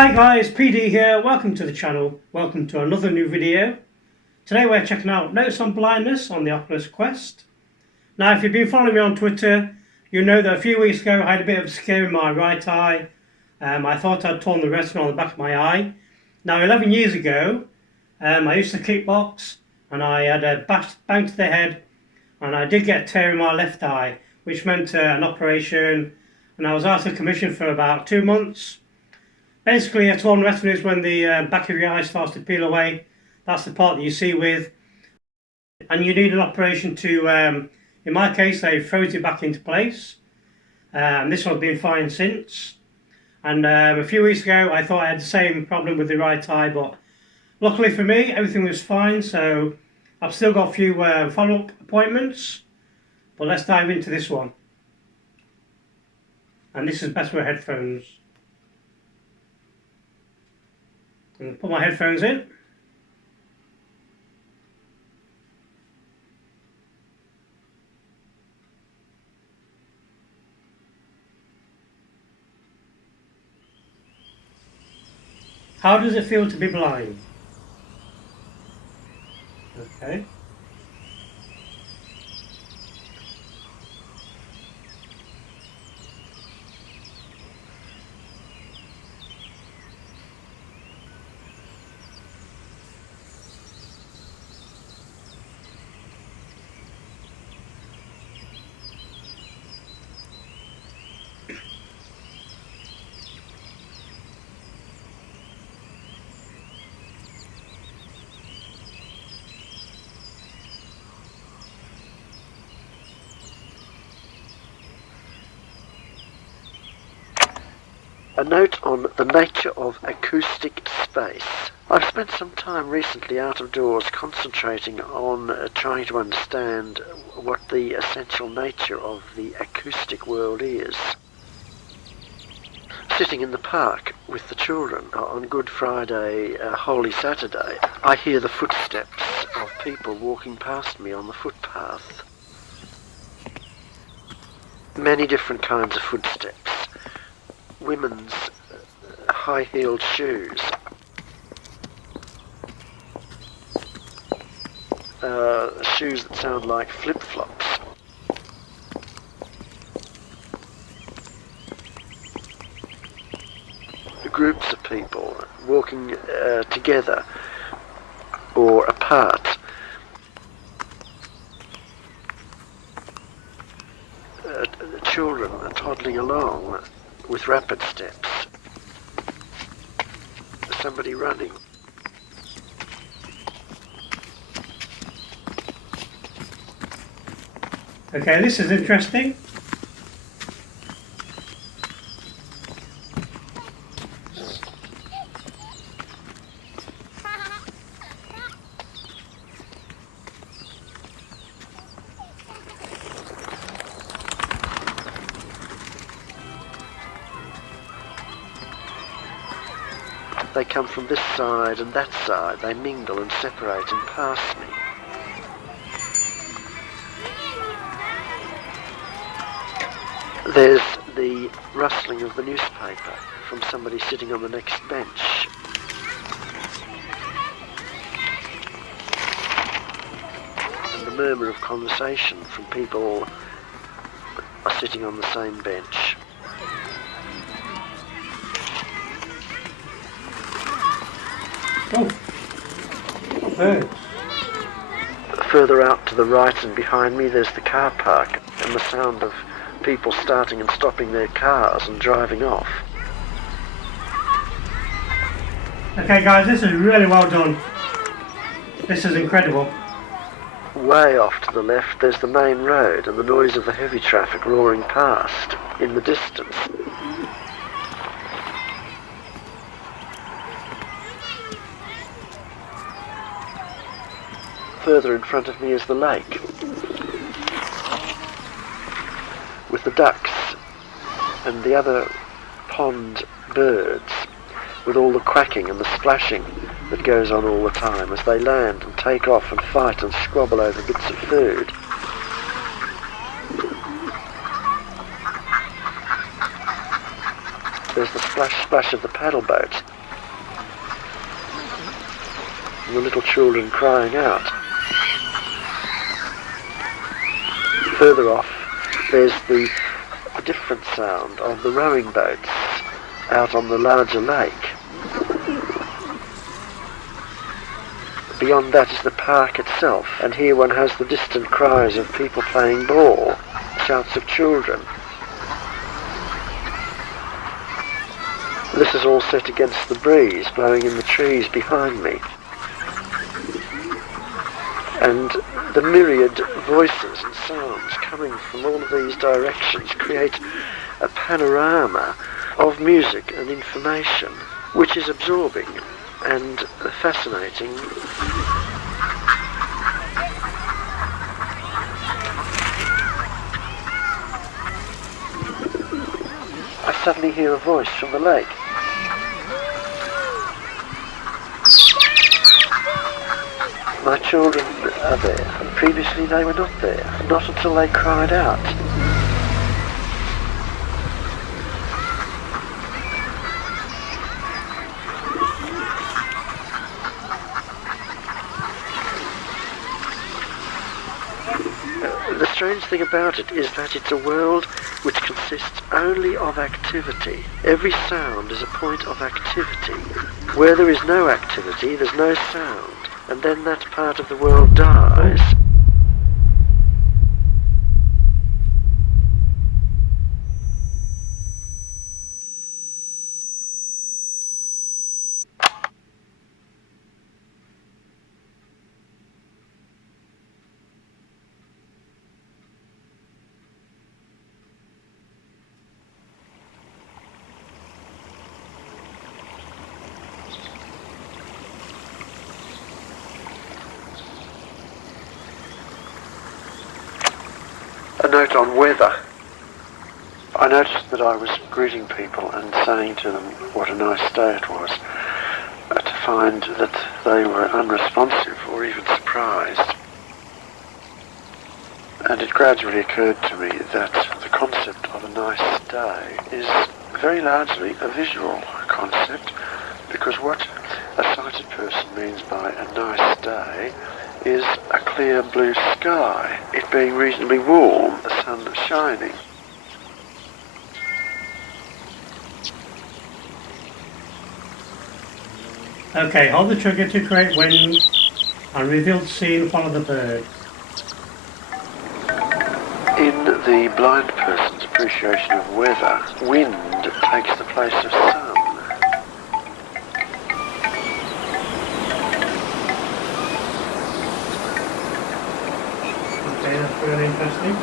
Hi guys, PD here, welcome to the channel, welcome to another new video. Today we're checking out Notes On Blindness on the Oculus Quest. Now if you've been following me on Twitter, you know that a few weeks ago I had a bit of a scare in my right eye. I thought I'd torn the retina on the back of my eye. Now 11 years ago, I used to kickbox and I had a bang to the head and I did get a tear in my left eye, which meant an operation, and I was out of commission for about 2 months. Basically, a torn retina is when the back of your eye starts to peel away. That's the part that you see with. And you need an operation to, in my case, they froze it back into place. And this one's been fine since. And a few weeks ago, I thought I had the same problem with the right eye, but luckily for me, everything was fine. So I've still got a few follow-up appointments. But let's dive into this one. And this is best with headphones. And put my headphones in. How does it feel to be blind? Okay. A note on the nature of acoustic space. I've spent some time recently out of doors concentrating on trying to understand what the essential nature of the acoustic world is. Sitting in the park with the children on Good Friday, Holy Saturday, I hear the footsteps of people walking past me on the footpath. Many different kinds of footsteps. Women's high-heeled shoes, shoes that sound like flip-flops, groups of people walking together or apart, children toddling along with rapid steps, somebody running. Okay, this is interesting. They come from this side and that side, they mingle and separate and pass me. There's the rustling of the newspaper from somebody sitting on the next bench. And the murmur of conversation from people are sitting on the same bench. Oh, birds. Further out to the right and behind me there's the car park and the sound of people starting and stopping their cars and driving off. Okay guys, this is really well done. This is incredible. Way off to the left there's the main road and the noise of the heavy traffic roaring past in the distance. Further in front of me is the lake, with the ducks and the other pond birds, with all the quacking and the splashing that goes on all the time as they land and take off and fight and squabble over bits of food. there's the splash of the paddle boat. And the little children crying out. Further off, there's the different sound of the rowing boats out on the larger lake. Beyond that is the park itself, and here one has the distant cries of people playing ball, shouts of children. This is all set against the breeze blowing in the trees behind me. And the myriad voices and sounds coming from all of these directions create a panorama of music and information, which is absorbing and fascinating. I suddenly hear a voice from the lake. My children are there, and previously they were not there, not until they cried out. The strange thing about it is that it's a world which consists only of activity. Every sound is a point of activity. Where there is no activity, there's no sound, and then that part of the world dies. A note on weather. I noticed that I was greeting people and saying to them what a nice day it was, to find that they were unresponsive or even surprised. And it gradually occurred to me that the concept of a nice day is very largely a visual concept, because what a sighted person means by a nice day is a clear blue sky, it being reasonably warm, the sun shining. Okay, hold the trigger to create wind and reveal the scene, follow the bird. In the blind person's appreciation of weather, wind takes the place of sun. Okay, that's really interesting.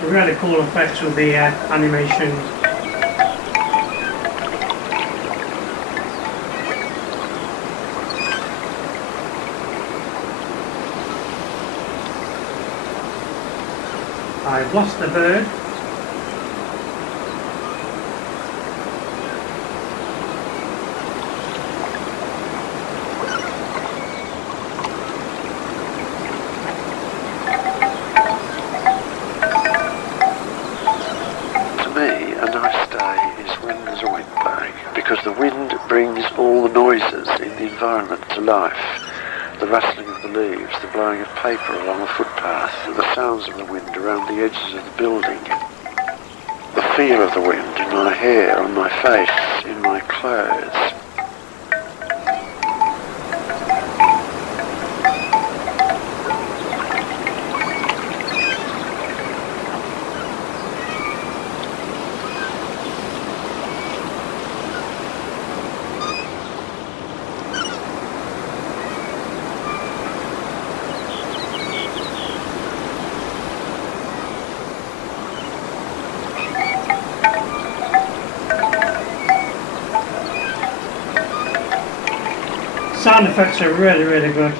So really cool effects with the animation. I've lost the bird. Because the wind brings all the noises in the environment to life. The rustling of the leaves, the blowing of paper along the footpath, the sounds of the wind around the edges of the building, the feel of the wind in my hair, on my face, in my clothes. Sound effects are really, really good.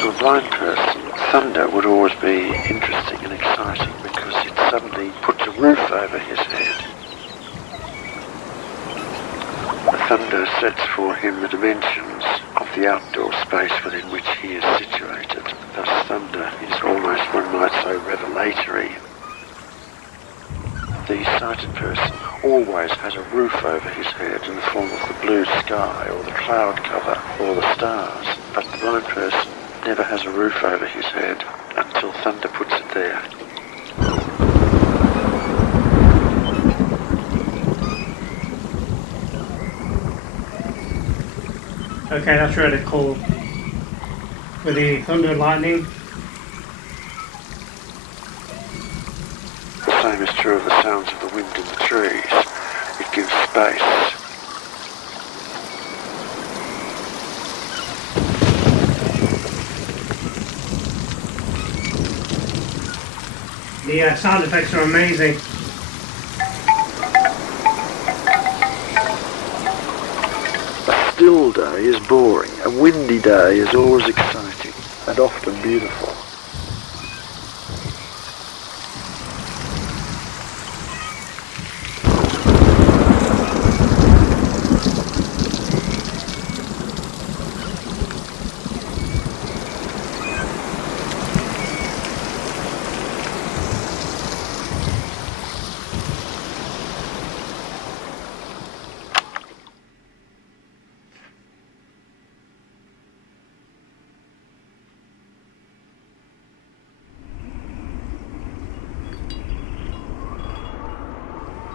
To a blind person, thunder would always be interesting and exciting because it suddenly puts a roof over his head. The thunder sets for him the dimensions of the outdoor space within which he is situated. Thus thunder is almost, one might say, revelatory. The sighted person always has a roof over his head in the form of the blue sky or the cloud cover or the stars, but the blind person never has a roof over his head until thunder puts it there. Okay, that's really cool. With the thunder and lightning. The same is true of the sounds of the wind in the trees. It gives space. The sound effects are amazing. A still day is boring. A windy day is always exciting and often beautiful.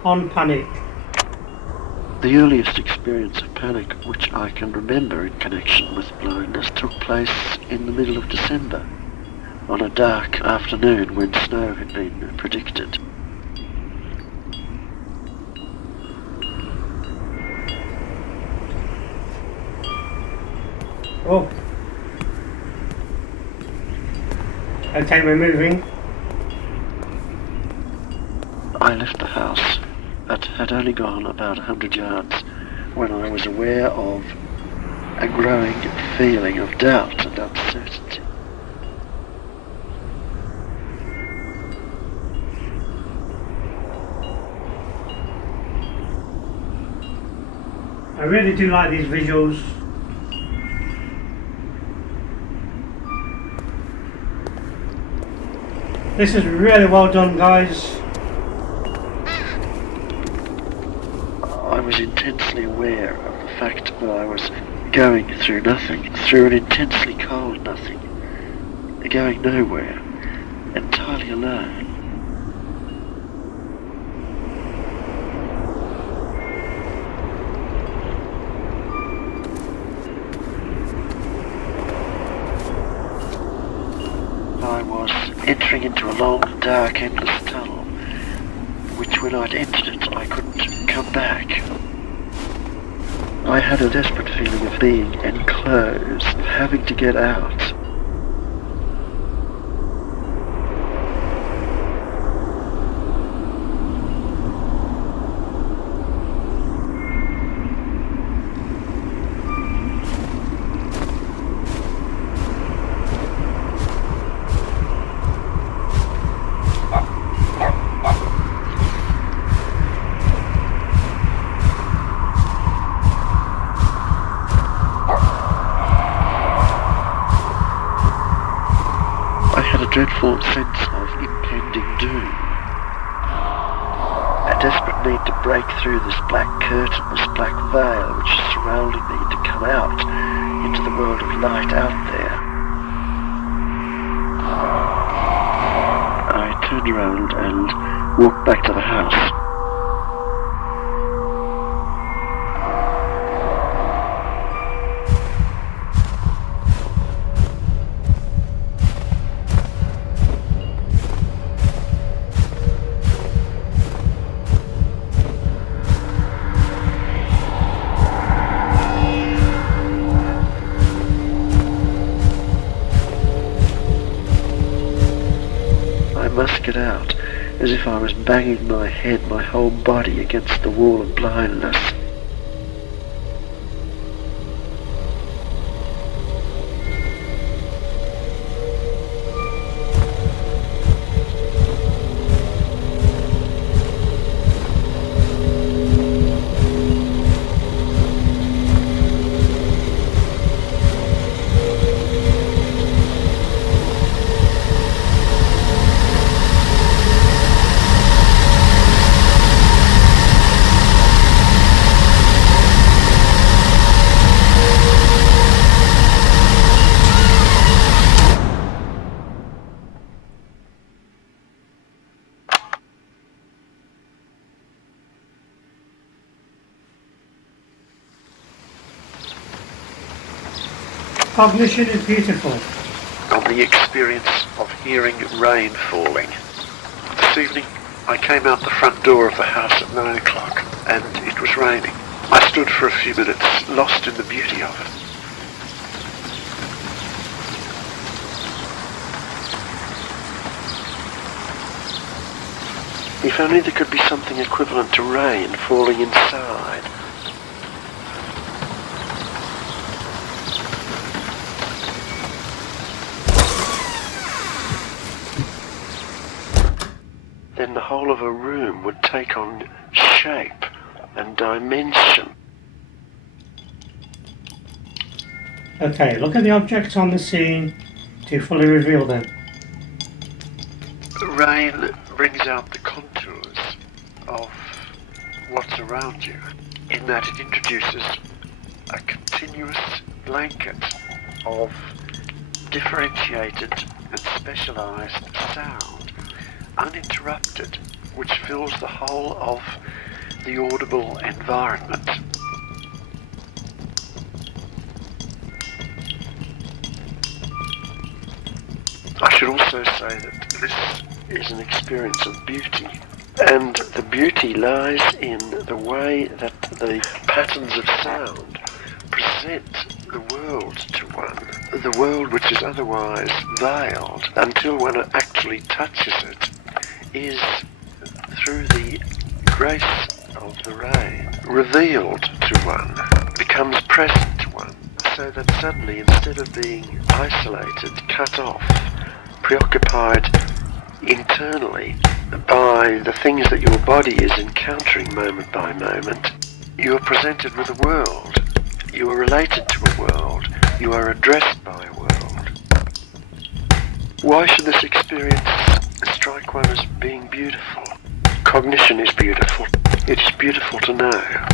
On panic. The earliest experience of panic which I can remember in connection with blindness took place in the middle of December, on a dark afternoon when snow had been predicted. Oh. Okay, we're moving. I left the house, but had only gone about 100 yards when I was aware of a growing feeling of doubt and uncertainty. I really do like these visuals. This is really well done, guys. I was intensely aware of the fact that I was going through nothing, through an intensely cold nothing, going nowhere, entirely alone. I was entering into a long, dark, endless tunnel, which when I'd entered it, I couldn't come back. I had a desperate feeling of being enclosed, of having to get out. Dreadful sense of impending doom. A desperate need to break through this black curtain, this black veil which is surrounding me, to come out into the world of light out there. I turned around and walked back to the house. Must get out, as if I was banging my head, my whole body against the wall of blindness. Cognition is beautiful. On the experience of hearing rain falling. This evening I came out the front door of the house at 9 o'clock and it was raining. I stood for a few minutes, lost in the beauty of it. If only there could be something equivalent to rain falling inside. Then the whole of a room would take on shape and dimension. Okay, look at the objects on the scene to fully reveal them. Rain brings out the contours of what's around you, in that it introduces a continuous blanket of differentiated and specialized sound, uninterrupted, which fills the whole of the audible environment. I should also say that this is an experience of beauty, and the beauty lies in the way that the patterns of sound present the world to one, the world which is otherwise veiled until one actually touches it, is through the grace of the rain revealed to one, becomes present to one, so that suddenly, instead of being isolated, cut off, preoccupied internally by the things that your body is encountering moment by moment, you are presented with a world, you are related to a world, you are addressed by a world. Why should this experience strike one as being beautiful? Cognition is beautiful. It is beautiful to know.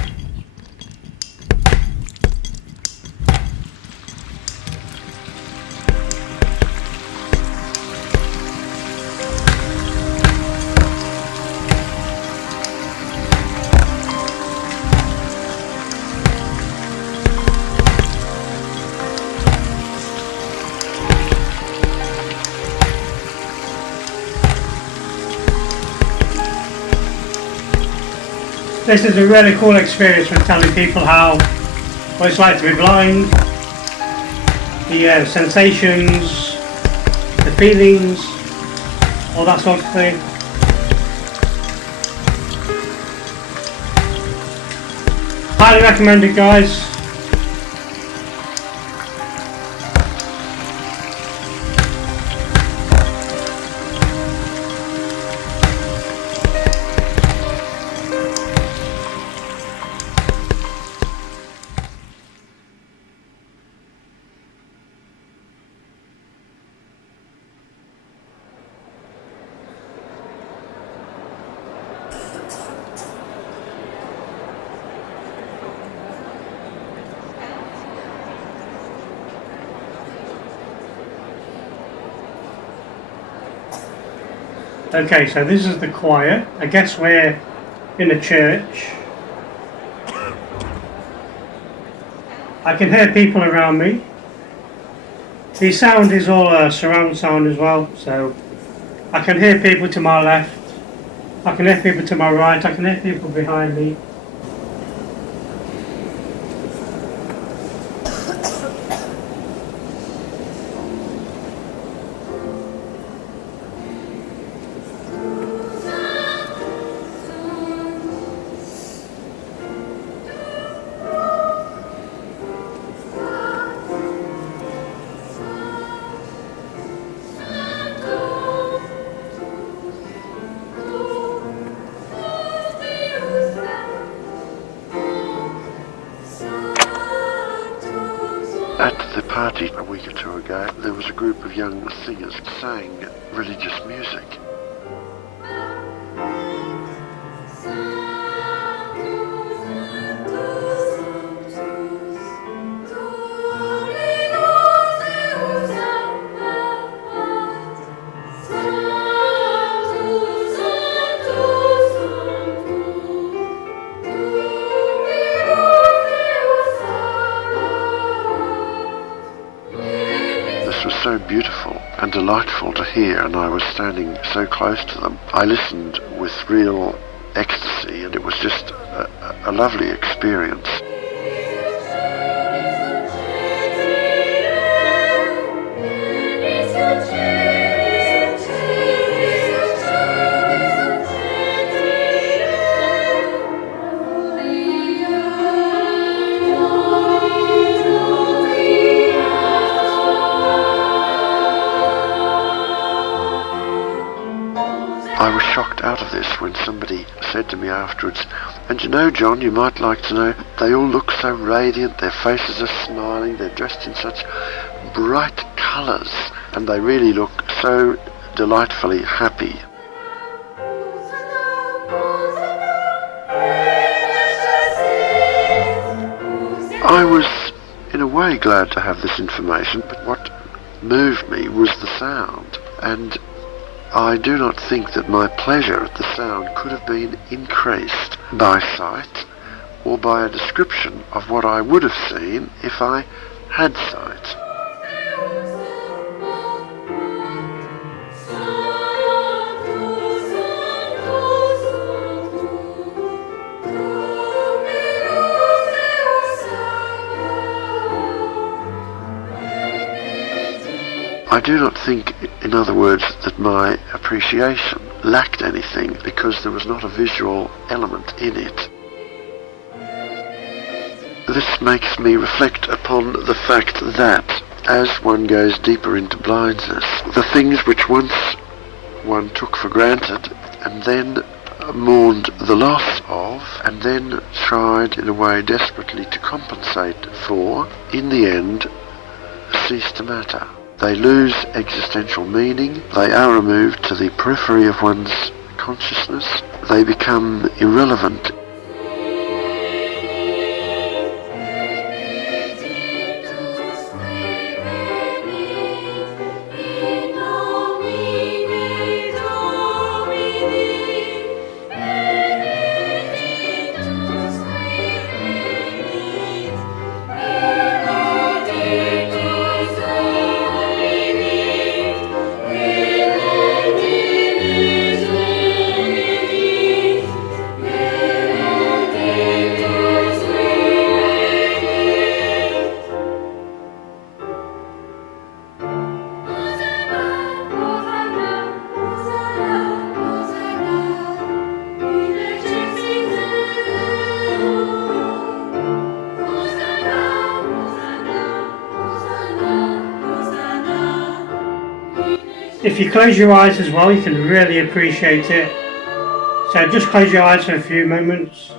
This is a really cool experience for telling people what it's like to be blind, the sensations, the feelings, all that sort of thing. Highly recommended, guys. Okay, so this is the choir. I guess we're in a church. I can hear people around me. The sound is all surround sound as well, so I can hear people to my left, I can hear people to my right, I can hear people behind me. At the party a week or two ago, there was a group of young singers sang religious music. so beautiful and delightful to hear, and I was standing so close to them. I listened with real ecstasy, and it was just a lovely experience. I was shocked out of this when somebody said to me afterwards, "And you know, John, you might like to know, they all look so radiant, their faces are smiling, they're dressed in such bright colours, and they really look so delightfully happy." I was, in a way, glad to have this information, but what moved me was the sound, and I do not think that my pleasure at the sound could have been increased by sight or by a description of what I would have seen if I had sight. I do not think, in other words, that my appreciation lacked anything because there was not a visual element in it. This makes me reflect upon the fact that, as one goes deeper into blindness, the things which once one took for granted and then mourned the loss of and then tried in a way desperately to compensate for, in the end cease to matter. They lose existential meaning, they are removed to the periphery of one's consciousness, they become irrelevant. If you close your eyes as well, you can really appreciate it. So just close your eyes for a few moments.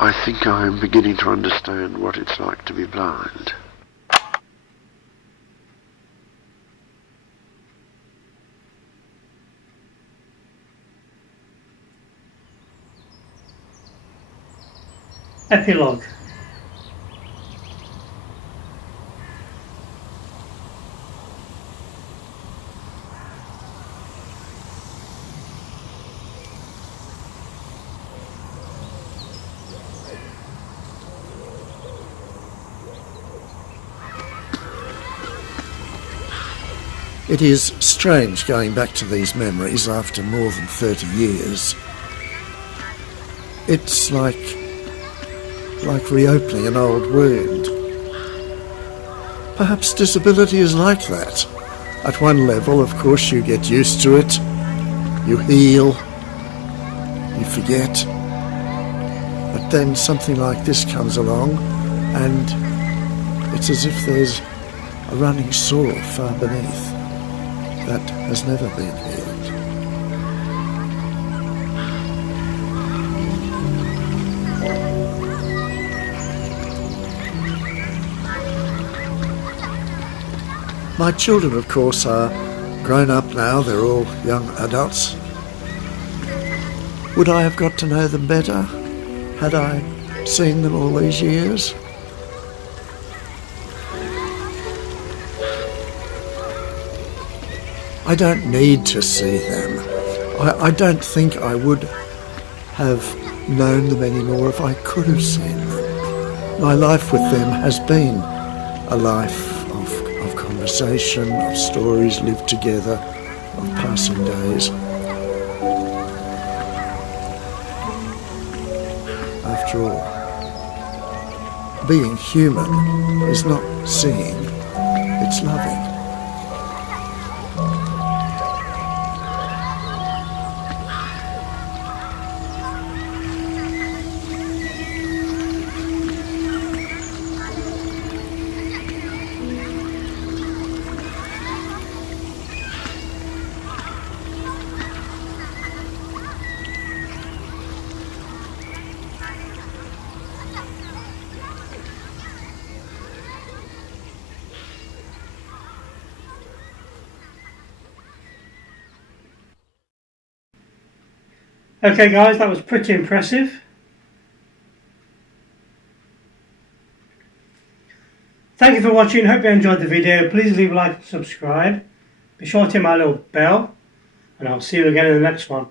I think I am beginning to understand what it's like to be blind. Epilogue. It is strange going back to these memories after more than 30 years. It's like reopening an old wound. Perhaps disability is like that. At one level, of course, you get used to it, you heal, you forget. But But then something like this comes along and it's as if there's a running saw far beneath that has never been healed. My children, of course, are grown up now. They're all young adults. Would I have got to know them better had I seen them all these years? I don't need to see them. I don't think I would have known them anymore if I could have seen them. My life with them has been a life of conversation, of stories lived together, of passing days. After all, being human is not seeing, it's loving. Okay guys, that was pretty impressive. Thank you for watching, hope you enjoyed the video. Please leave a like and subscribe. Be sure to hit my little bell and I'll see you again in the next one.